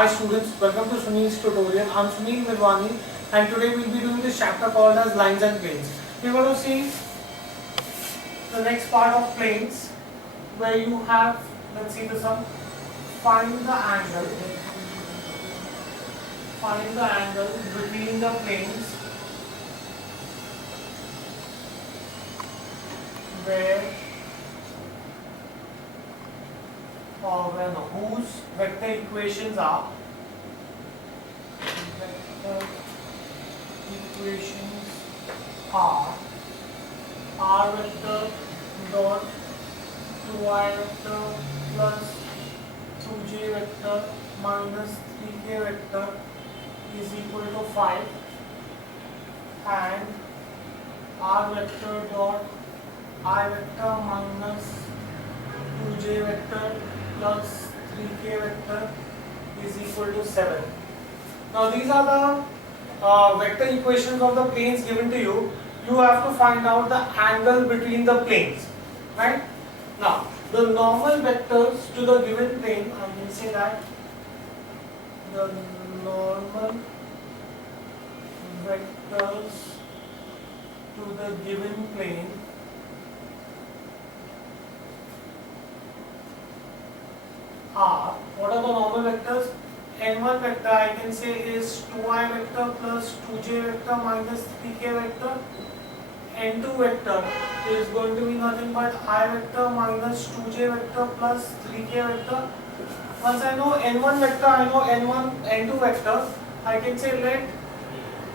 Hi students, welcome to Sunil's tutorial. I'm Sunil Mirwani and today we'll be doing this chapter called as lines and planes. We're going to see the next part of planes where you have, let's see the sum, find the angle between the planes where or when whose vector equations are r vector dot 2I vector plus 2j vector minus 3k vector is equal to 5 and r vector dot I vector minus 2j vector plus 3k vector is equal to 7. Now these are the vector equations of the planes given to you. You have to find out the angle between the planes, right? Now the normal vectors to the given plane, I can say that the normal vectors to the given plane are, what are the normal vectors? N1 vector I can say is 2I vector plus 2j vector minus 3k vector. N2 vector is going to be nothing but I vector minus 2j vector plus 3k vector. Once I know N1 vector, I know N2 vector, I can say let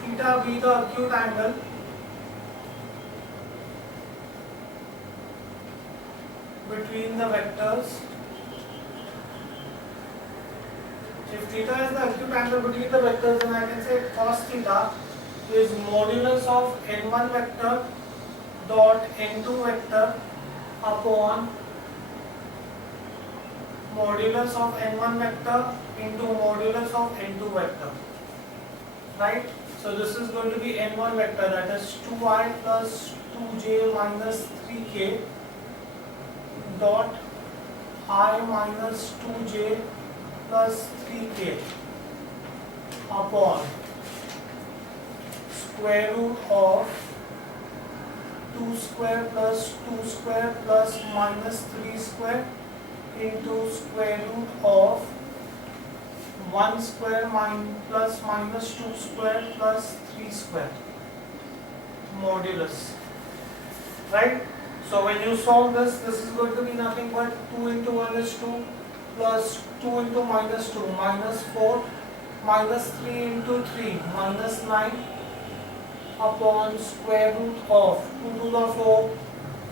theta be the acute angle between the vectors. If theta is the acute angle between the vectors, then I can say cos theta is modulus of n1 vector dot n2 vector upon modulus of n1 vector into modulus of n2 vector. Right? So this is going to be n1 vector, that is 2I plus 2j minus 3k dot I minus 2j plus 3k upon square root of 2 square plus 2 square plus minus 3 square into square root of 1 square plus minus 2 square plus 3 square modulus. Right? So when you solve this, this is going to be nothing but 2 into 1 is 2 plus 2 into minus 2 minus 4 minus 3 into 3 minus 9 upon square root of 2 to the 4,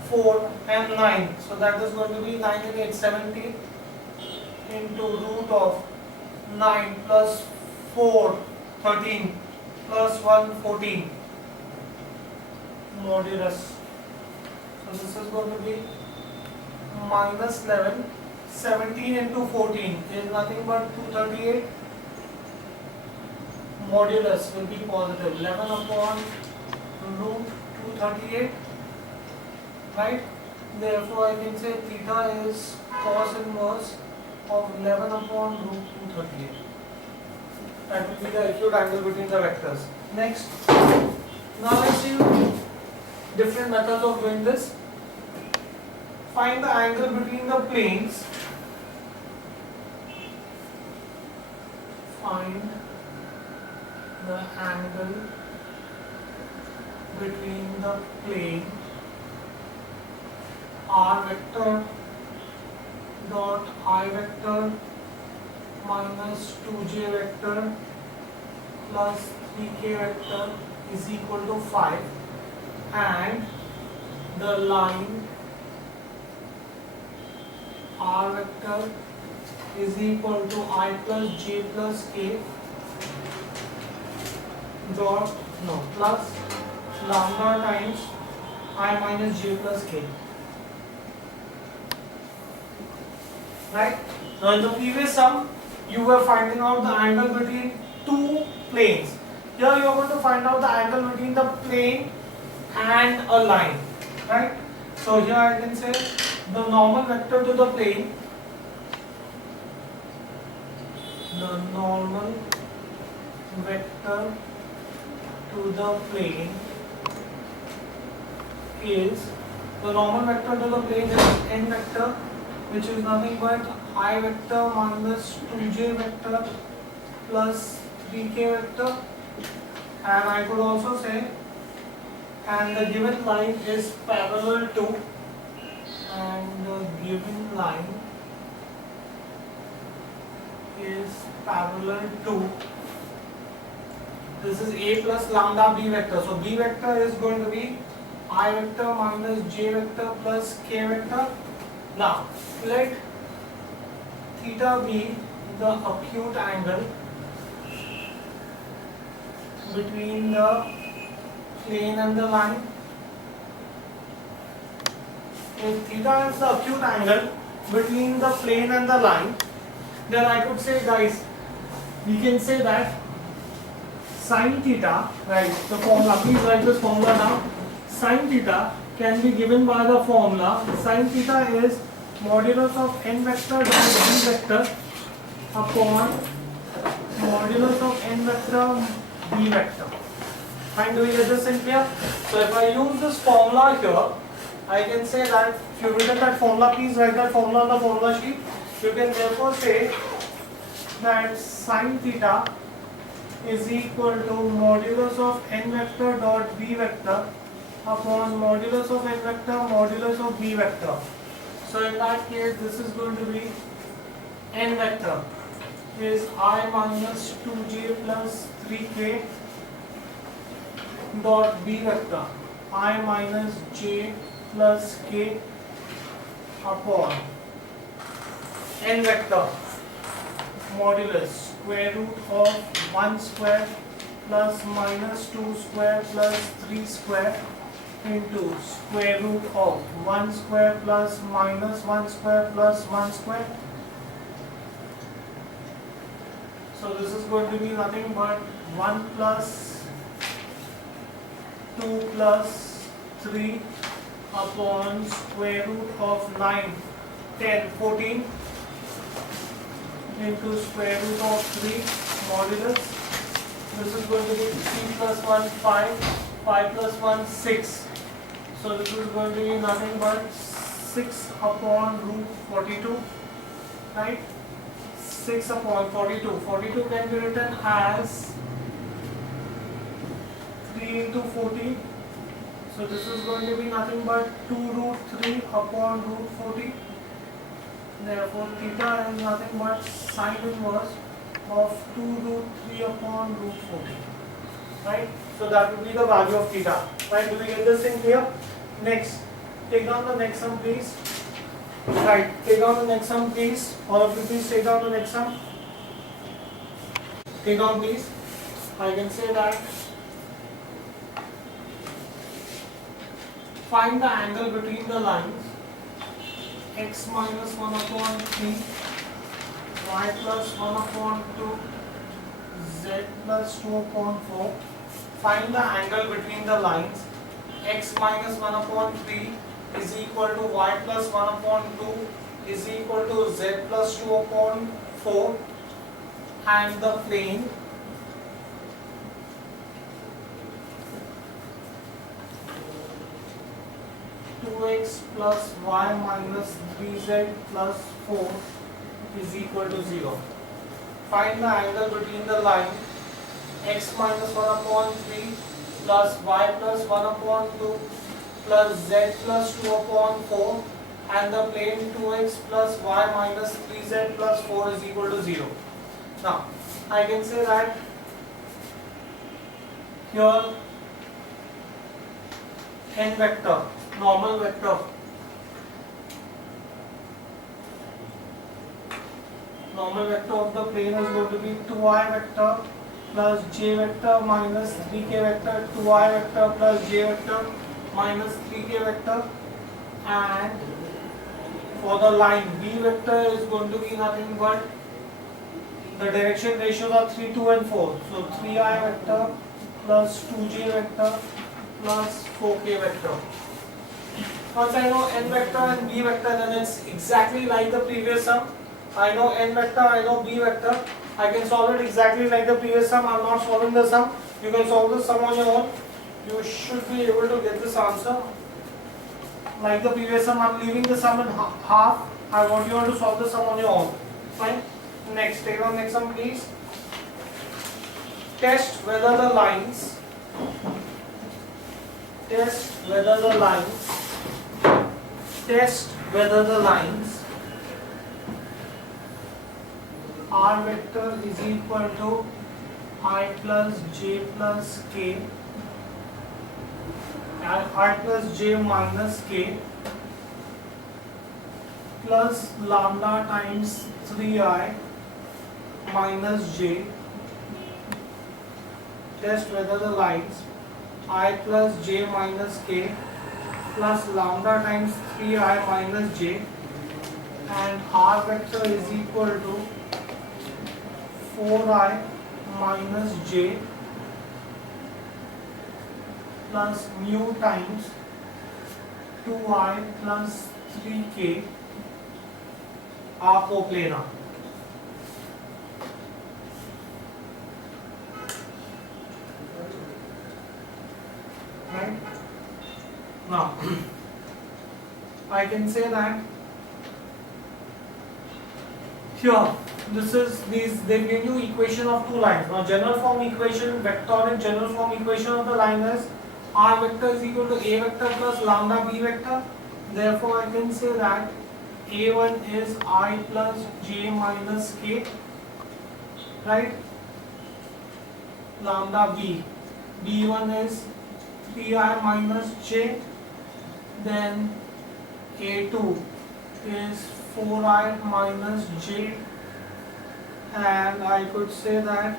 4 and 9. So that is going to be 9 and 8, 17 into root of 9 plus 4, 13 plus 1, 14 modulus. So this is going to be minus 11. 17 into 14 is nothing but 238. Modulus will be positive 11 upon root 238. Right? Therefore, I can say theta is cos inverse of 11 upon root 238. That will be the acute angle between the vectors. Next, now let's see different methods of doing this. Find the angle between the planes. Find the angle between the plane r vector dot I vector minus 2j vector plus 3k vector is equal to 5 and the line r vector is equal to I plus j plus k dot plus lambda times I minus j plus k. Right? Now in the previous sum, you were finding out the angle between two planes. Here you are going to find out the angle between the plane and a line. Right? So here I can say the normal vector to the plane the normal vector to the plane is n vector, which is nothing but I vector minus 2j vector plus 3k vector, and I could also say, and the given line is parallel to, and the given line is parallel to, this is a plus lambda b vector. So b vector is going to be I vector minus j vector plus k vector. Now let theta be the acute angle between the plane and the line. If theta is the acute angle between the plane and the line, then I could say, guys, we can say that sin theta, right, the formula, please write this formula down. Sin theta can be given by the formula, sin theta is modulus of n vector dot b vector upon modulus of n vector b vector. Fine, do we get this in clear? So if I use this formula here, I can say that, if you written that formula, please write that formula on the formula sheet. You can therefore say that sin theta is equal to modulus of n vector dot b vector upon modulus of n vector modulus of b vector. So in that case, this is going to be n vector is I minus 2j plus 3k dot b vector I minus j plus k upon n vector modulus square root of 1 square plus minus 2 square plus 3 square into square root of 1 square plus minus 1 square plus 1 square. So this is going to be nothing but 1 plus 2 plus 3 upon square root of 9, 10, 14 into square root of 3 modulus. This is going to be 3 plus 1, 5, 5 plus 1, 6. So this is going to be nothing but 6 upon root 42, right? 6 upon 42. 42 can be written as 3 into 14. So this is going to be nothing but 2 root 3 upon root 40. Therefore theta is nothing but sine inverse of 2 root 3 upon root 40. Right? So that will be the value of theta. Right? Do we get this thing clear? Next, take down the next sum, please. Right, take down the next sum, please. All of you, please take down the next sum. Take down, please. I can say that find the angle between the lines x minus 1 upon 3, y plus 1 upon 2, z plus 2 upon 4. Find the angle between the lines x minus 1 upon 3 is equal to y plus 1 upon 2 is equal to z plus 2 upon 4, and the plane x plus y minus 3z plus 4 is equal to 0. Find the angle between the line x minus 1 upon 3 plus y plus 1 upon 2 plus z plus 2 upon 4 and the plane 2x plus y minus 3z plus 4 is equal to 0. Now, I can say that here n vector, normal vector, of the plane is going to be 2i vector plus j vector minus 3k vector, 2i vector plus j vector minus 3k vector, and for the line b vector is going to be nothing but the direction ratios are 3, 2 and 4. So 3i vector plus 2j vector plus 4k vector. Once I know n vector and b vector, then it's exactly like the previous sum. I know n vector, I know b vector. I can solve it exactly like the previous sum. I am not solving the sum. You can solve the sum on your own. You should be able to get this answer. Like the previous sum, I am leaving the sum in half. I want you all to solve the sum on your own. Fine. Next, take on next sum please. Test whether the lines test whether the lines r vector is equal to I plus j plus k, I plus j minus k plus lambda times 3i minus j. Test whether the lines I plus j minus k plus lambda times 3i minus j and r vector is equal to 4i minus j plus mu times 2i plus 3k are coplanar. Right? Now, I can say that here, they give you equation of two lines. Now, general form equation, vectoric general form equation of the line is r vector is equal to a vector plus lambda b vector. Therefore, I can say that a1 is I plus j minus k, right? Lambda b1 is 3i minus j, then a2 is 4i minus j, and I could say that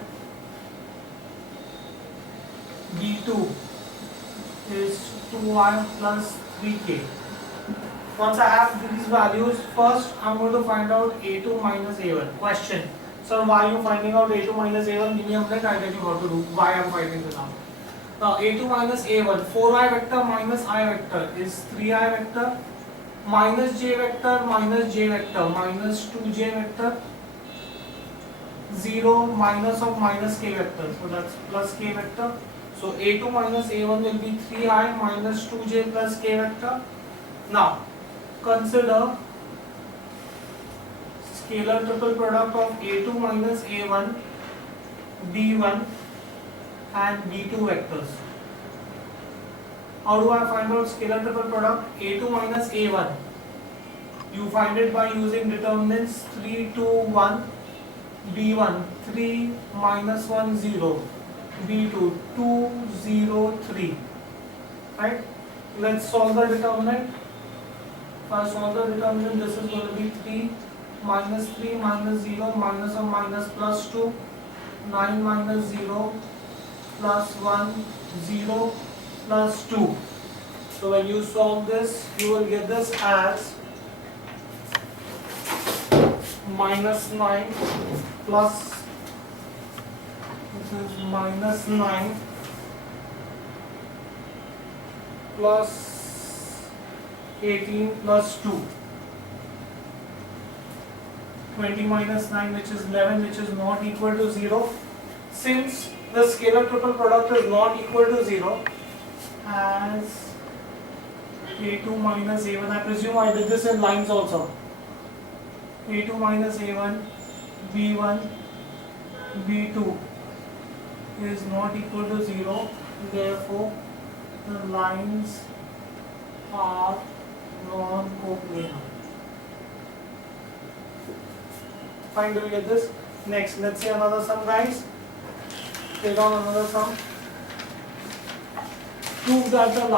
b2 is 2i plus 3k. Once I have these values, first I am going to find out a2 minus a1. Question: sir, why are you finding out a2 minus a1? Give me a minute, I'll tell you what to do, why I am finding this out. Now a2 minus a1, 4i vector minus I vector is 3i vector, minus j vector minus 2j vector, 0 minus of minus k vector, so that's plus k vector. So a2 minus a1 will be 3i minus 2j plus k vector. Now consider scalar triple product of a2 minus a1, b1 and b2 vectors. How do I find out scalar triple product? a2 minus a1, you find it by using determinants 3, 2, 1, b1 3 minus 1 0, b2 2 0 3, right? Let's solve the determinant. First solve the determinant. This is going to be 3 minus 0 minus of minus plus 2, 9 minus 0 plus 1 0 plus 2. So when you solve this, you will get this as minus 9 plus, this is minus 9 plus 18 plus 2, 20 minus 9, which is 11, which is not equal to 0. Since the scalar triple product is not equal to 0, as a2 minus a1, I presume I did this in lines also, a2 minus a1, b1, b2 is not equal to 0, therefore the lines are non-coplanar. Fine, do we get this? Next, let's see another sum, guys. Take on another sum. Prove that the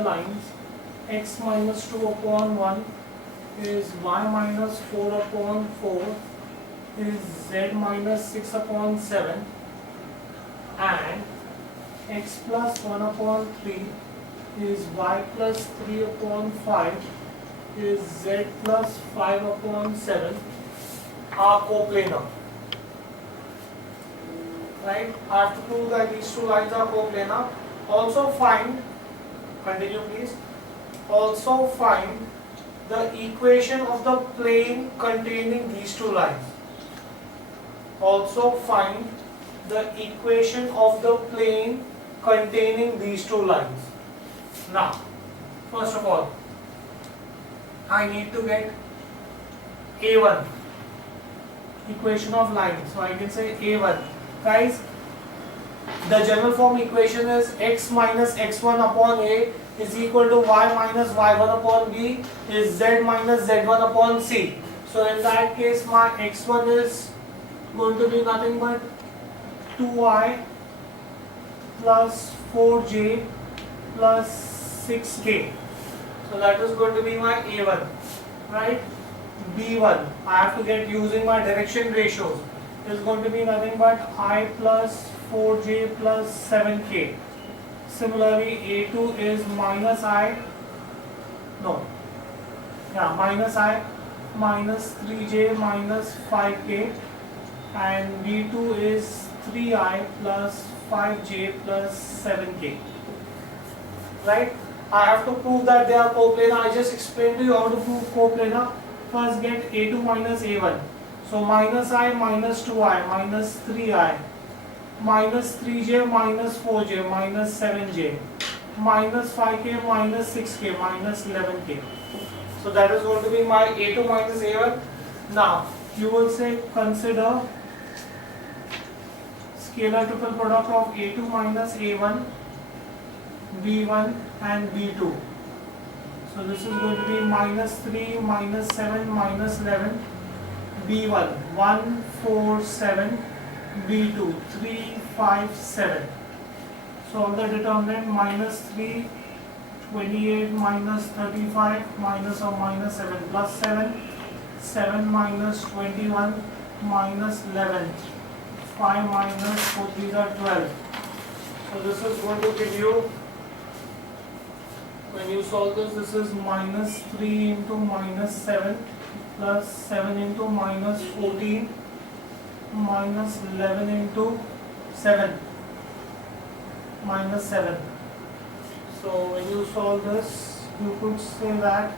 lines x minus 2 upon 1 is y minus 4 upon 4 is z minus 6 upon 7 and x plus 1 upon 3 is y plus 3 upon 5 is z plus 5 upon 7 are coplanar. Right? I have to prove that these two lines are coplanar. Also find, continue please, also find the equation of the plane containing these two lines. Also find the equation of the plane containing these two lines. Now, first of all, I need to get A1, equation of line. So I can say A1. Guys, the general form equation is x minus x1 upon A is equal to y minus y1 upon B is z minus z1 upon C. So in that case, my x1 is going to be nothing but 2y plus 4j plus 6k. So that is going to be my A1, right? B1, I have to get using my direction ratios, is going to be nothing but I plus 4j plus 7k. Similarly, A2 is minus I minus 3j minus 5k, and B2 is 3i plus 5j plus 7k. Right? I have to prove that they are coplanar. I just explained to you how to prove coplanar. First get A2 minus A1. So minus I minus 2i minus 3i minus 3j minus 4j minus 7j minus 5k minus 6k minus 11k. So that is going to be my A2 minus A1. Now you will say consider scalar triple product of A2 minus A1, B1 and B2. So this is going to be minus 3, minus 7, minus 11, B1, 1, 4, 7, B2, 3, 5, 7. So all the determinant minus 3, 28 minus 35 minus or minus 7 plus 7, 7 minus 21 minus 11, 5 minus 4, these are 12. So this is going to give you, when you solve this is minus 3 into minus 7 plus 7 into minus 14 minus 11 into 7 minus 7. So when you solve this, you could say that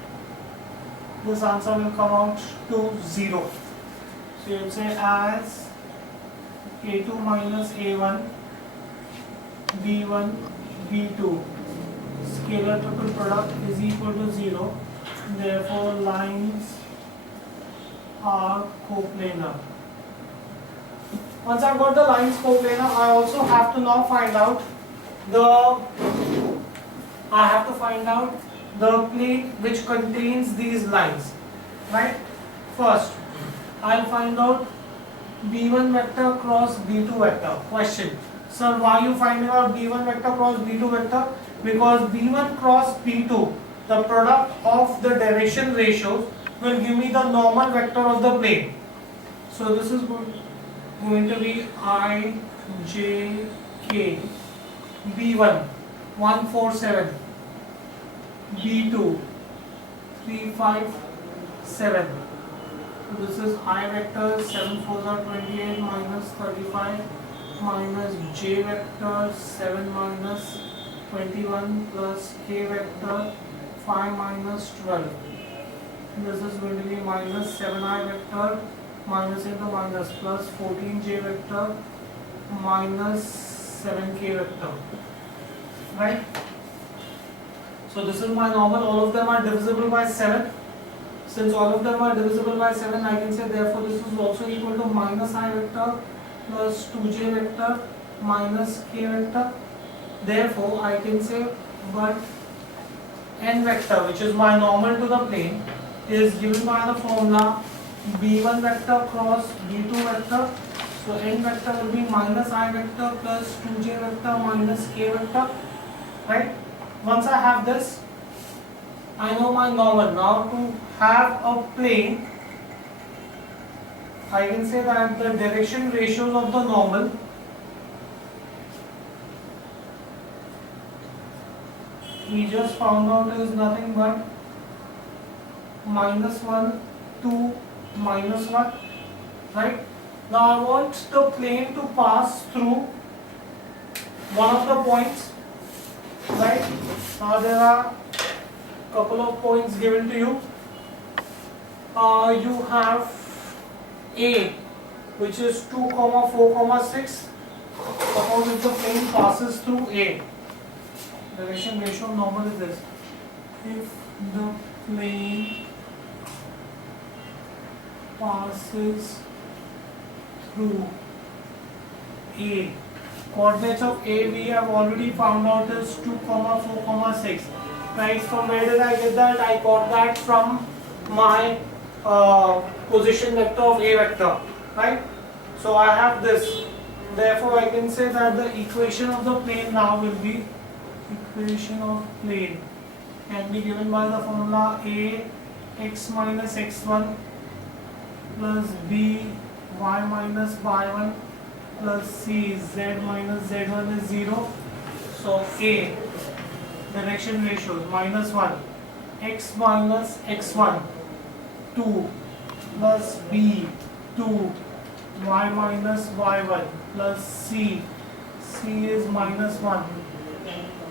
this answer will come out to 0. So you would say as A2 minus A1, B1, B2, scalar triple product is equal to 0. Therefore lines are coplanar. Once I've got the lines coplanar, I also have to now find out the plane which contains these lines, right? First, I'll find out B1 vector cross B2 vector. Question: sir, why are you finding out B1 vector cross B2 vector? Because B1 cross B2, the product of the direction ratios will give me the normal vector of the plane. So this is going to be I, J, K. B1, 1, 4, 7. B2, 3, 5, 7. So this is I vector, 7 4s are 28 minus 35 minus J vector, 7 minus 21 plus K vector, 5 minus 12. This is going to be minus 7i vector minus into minus plus 14j vector minus 7k vector, right? So this is my normal, all of them are divisible by 7. Since all of them are divisible by 7, I can say therefore this is also equal to minus I vector plus 2j vector minus k vector. Therefore I can say but n vector, which is my normal to the plane, is given by the formula B1 vector cross B2 vector. So n vector will be minus I vector plus 2j vector minus k vector, right? Once I have this, I know my normal. Now to have a plane, I can say that the direction ratios of the normal we just found out is nothing but minus 1, 2, minus 1, right? Now I want the plane to pass through one of the points, right? Now there are couple of points given to you. You have A, which is 2, 4, 6. Suppose if the plane passes through A, direction ratio of normal is this. If the plane passes through A, coordinates of A we have already found out is 2, 4, 6. Right, from where did I get that? I got that from my position vector of A vector, right? So I have this. Therefore, I can say that the equation of the plane now will be equation of plane can be given by the formula A x minus x1 plus b y minus y1 plus c z minus z1 is 0. So A direction ratios minus 1 x minus x1 2 plus b 2 y minus y1 plus c is minus 1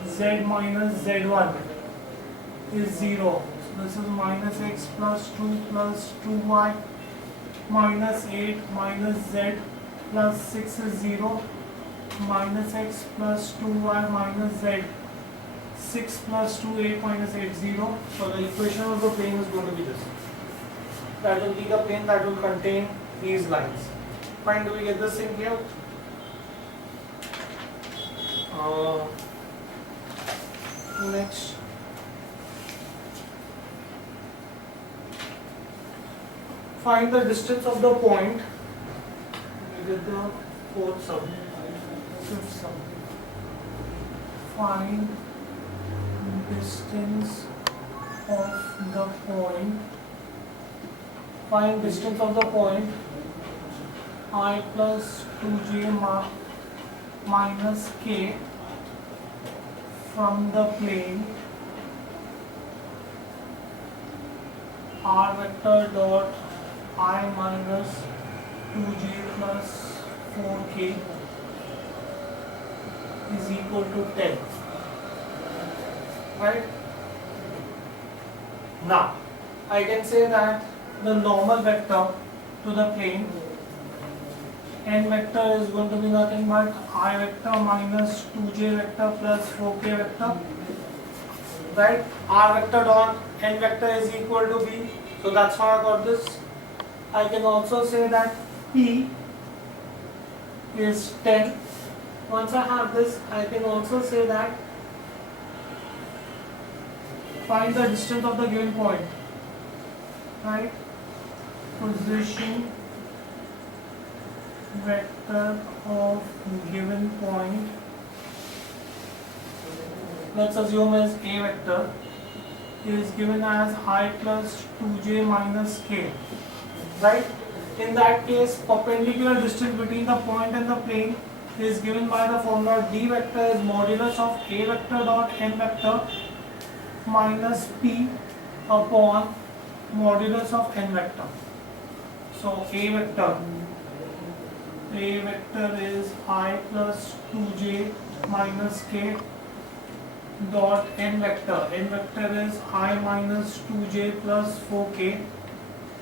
z minus z1 is 0. So this is minus x plus 2 plus 2y minus 8 minus z plus 6 is 0 minus x plus 2y minus z 6 plus 2 8 minus 8 0. So the equation of the plane is going to be this. That will be the plane that will contain these lines. Fine, do we get this thing here? Next, find the distance of the point. We get the fourth sum, fifth sum. Find distance of the point. Find distance of the point I plus 2j minus k from the plane r vector dot I minus 2j plus 4k is equal to 10. Right? Now, I can say that the normal vector to the plane n vector is going to be nothing but I vector minus 2j vector plus 4k vector. Right? R vector dot n vector is equal to b. So that's how I got this. I can also say that p is 10. Once I have this, I can also say that find the distance of the given point. Right? Position vector of given point, let's assume as A vector, is given as I plus 2j minus k. Right? In that case, perpendicular distance between the point and the plane is given by the formula d vector is modulus of A vector dot n vector minus p upon modulus of n vector. So A vector is I plus 2j minus k dot n vector. N vector is I minus 2j plus 4k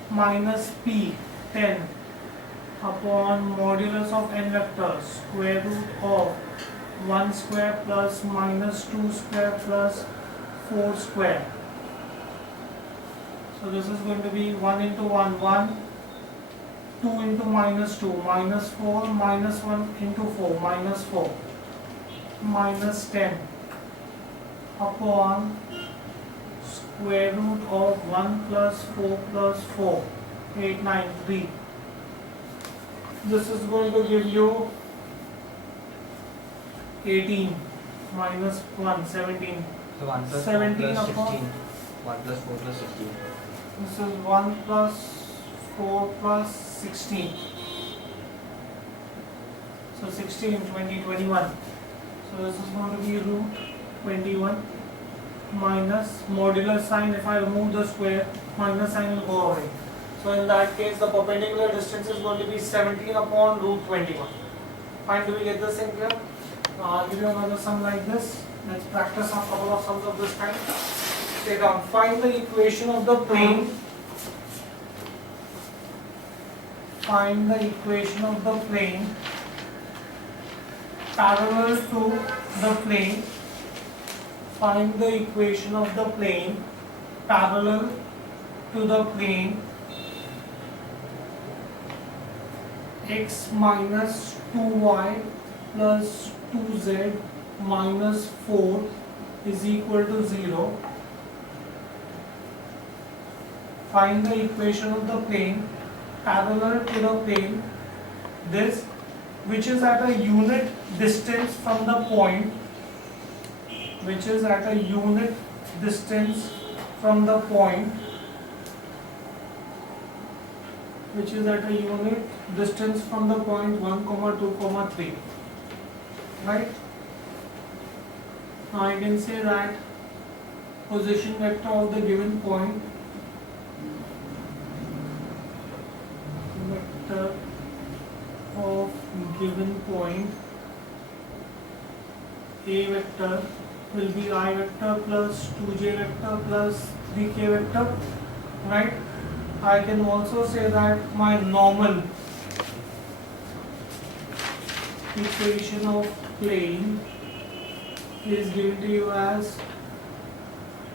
minus p 10 upon modulus of n vector square root of 1 square plus minus 2 square plus 4 square. So this is going to be 1 into 1, 1, 2 into minus 2, minus 4, minus 1 into 4, minus 4, minus 10 upon square root of 1 plus 4 plus 4, 8, 9, 3. This is going to give you 18 minus 1, 17. So 1 plus 17 4 plus upon 16. 1 plus 4 plus 16. This is 1 plus 4 plus 16. So 16, 20, 21. So this is going to be root 21 minus modular sign. If I remove the square, minus sign will go away. So in that case, the perpendicular distance is going to be 17 upon root 21. Fine, do we get this in here? I'll give you another sum like this. Let's practice a couple of sums of this kind. Stay down. Find the equation of the plane find the equation of the plane parallel to the plane. Find the equation of the plane parallel to the plane x minus 2y plus 2z minus 4 is equal to 0. Find the equation of the plane parallel to the plane this which is at a unit distance from the point, which is at a unit distance from the point, which is at a unit distance from the point 1, 2, 3. Right? Now I can say that position vector of the given point, vector of given point, A vector will be I vector plus 2j vector plus 3k vector. Right? I can also say that my normal equation of plane is given to you as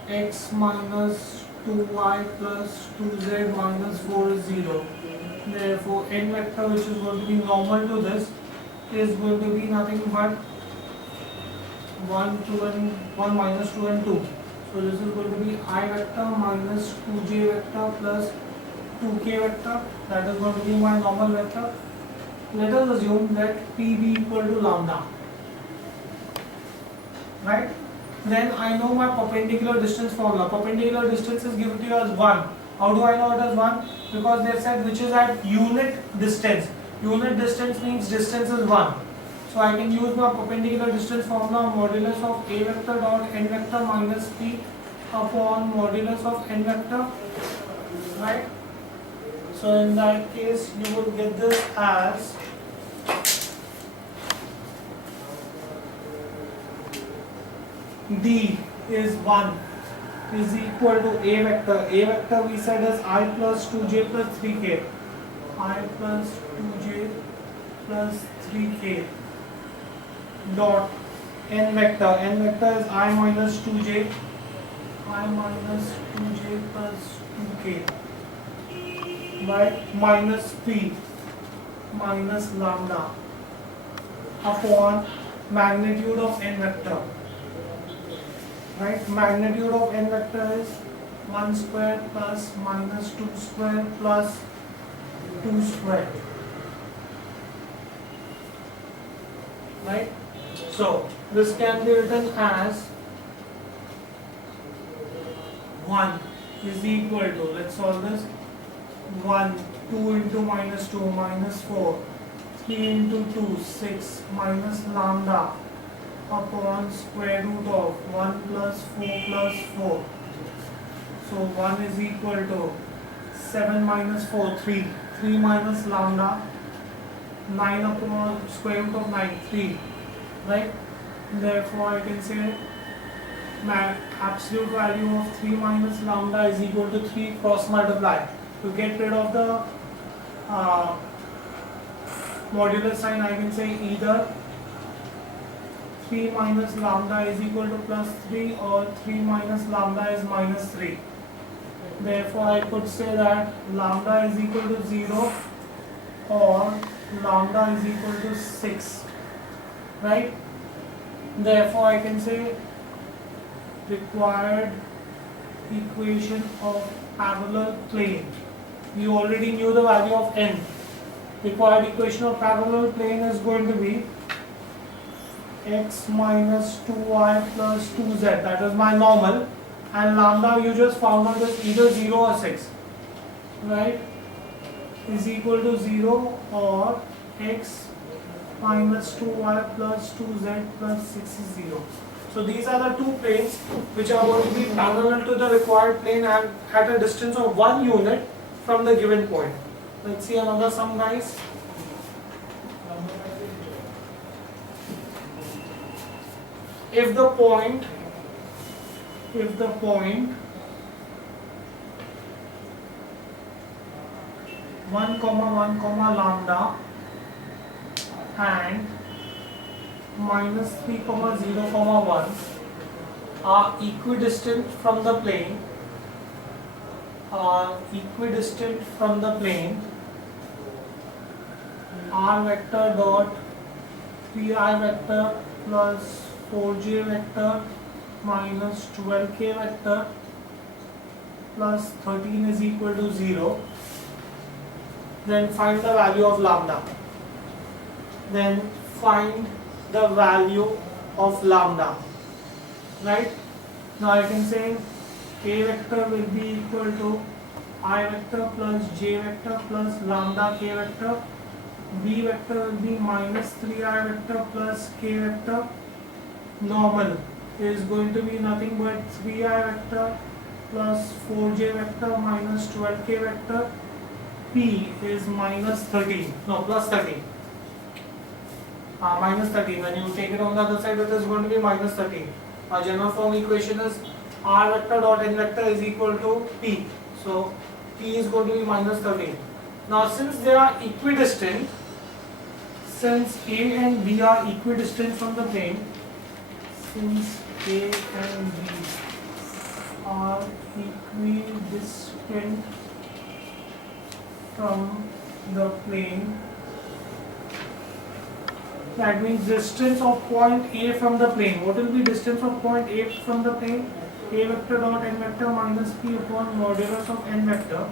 x minus 2y plus 2z minus 4 is 0. Therefore, n vector which is going to be normal to this is going to be nothing but 1, 2 and 1 minus 2 and 2. So this is going to be I vector minus 2j vector plus 2k vector. That is going to be my normal vector. Let us assume that P be equal to lambda. Right? Then I know my perpendicular distance formula. Perpendicular distance is given to you as 1. How do I know it as 1? Because they have said which is at unit distance. Unit distance means distance is 1. So I can use my perpendicular distance formula, modulus of A vector dot n vector minus P upon modulus of n vector. Right? So in that case you will get this as D is 1 is equal to A vector. A vector we said is I plus 2j plus 3k. I plus 2j plus 3k dot n vector. N vector is I minus 2j. I minus 2j plus 2k. Right? Minus P minus lambda upon magnitude of n vector. Right? Magnitude of n vector is 1 square plus minus 2 square plus 2 square. Right? So this can be written as 1 is equal to, let's solve this, 1, 2 into minus 2 minus 4, 3 into 2, 6 minus lambda upon square root of 1 plus 4 plus 4. So 1 is equal to 7 minus 4, 3. 3 minus lambda, 9 upon square root of 9, 3. Right? Therefore I can say absolute value of 3 minus lambda is equal to 3 cross multiply. To get rid of the modular sign, I can say either 3 minus lambda is equal to plus 3 or 3 minus lambda is minus 3. Therefore, I could say that lambda is equal to 0 or lambda is equal to 6. Right? Therefore, I can say required equation of parallel plane. We already knew the value of n. Required equation of parallel plane is going to be x minus 2y plus 2z, that is my normal, and lambda you just found out is either 0 or 6, right, is equal to 0 or x minus 2y plus 2z plus 6 is 0. So these are the two planes which are going to be parallel to the required plane and at a distance of 1 unit from the given point. Let's see another sum, guys. If the point 1 comma 1 comma lambda and minus 3 comma 0 comma 1 are equidistant from the plane, r vector dot 3i vector plus 4j vector minus 12k vector plus 13 is equal to 0. Then find the value of lambda. Right? Now I can say k vector will be equal to I vector plus j vector plus lambda k vector. B vector will be minus 3i vector plus k vector. Normal is going to be nothing but 3i vector plus 4j vector minus 12k vector. P is minus 13, no, plus 13. Minus 13. When you take it on the other side, it is going to be minus 13. Our general form equation is r vector dot n vector is equal to p. So p is going to be minus 13. Now since they are equidistant, since a and b are equidistant from the plane, since a and b are equidistant from the plane, that means distance of point A from the plane. What will be distance of point A from the plane? A vector dot n vector minus p upon modulus of n vector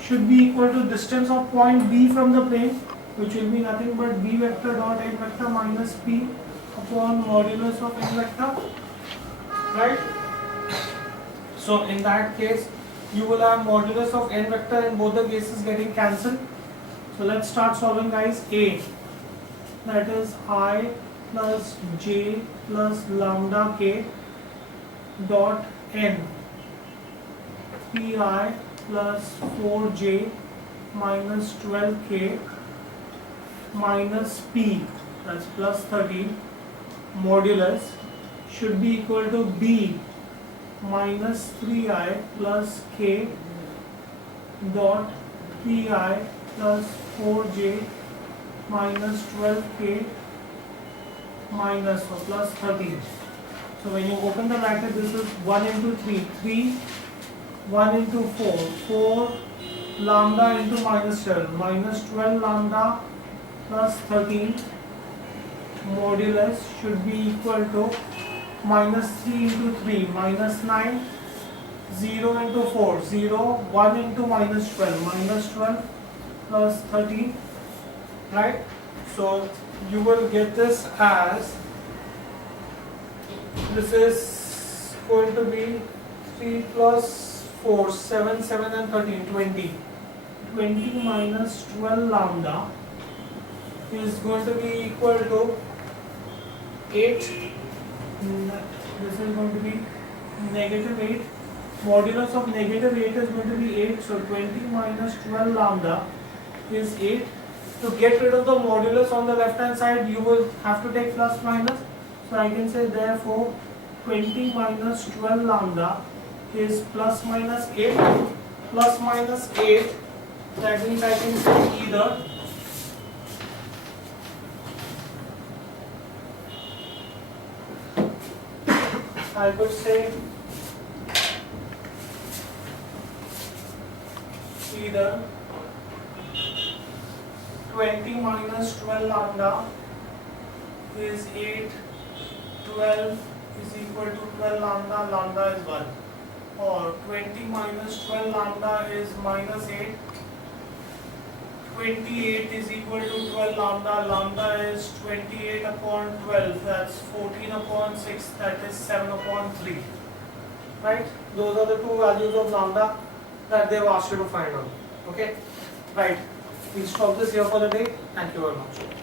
should be equal to distance of point B from the plane, which will be nothing but b vector dot n vector minus p upon modulus of n vector. Right? So in that case, you will have modulus of n vector in both the cases getting cancelled. So let's start solving, guys. A, that is I plus j plus lambda k dot n pi plus 4j minus 12k minus p, that's plus 13, modulus should be equal to b minus 3i plus k dot pi plus 4j minus 12k minus or plus 13. So when you open the bracket, this is 1 into 3, 3, 1 into 4, 4 lambda into minus 12, minus 12 lambda plus 13, modulus should be equal to minus 3 into 3, minus 9, 0 into 4, 0, 1 into minus 12 plus 13, right? So you will get this as, this is going to be 3 plus 4, 7, 7 and 13, 20. 20 minus 12 lambda is going to be equal to 8. This is going to be negative 8. Modulus of negative 8 is going to be 8. So 20 minus 12 lambda is 8. To get rid of the modulus on the left hand side, you will have to take plus minus. So I can say therefore 20 minus 12 lambda is plus minus 8. Plus minus 8, that means I can say either I could say either 20 minus 12 lambda is 8, 12 is equal to 12 lambda, lambda is 1, or 20 minus 12 lambda is minus 8, 28 is equal to 12 lambda, lambda is 28 upon 12, that's 14 upon 6, that is 7 upon 3, right? Those are the two values of lambda that they have asked you to find out, okay? Right, we'll stop this here for the day. Thank you very much.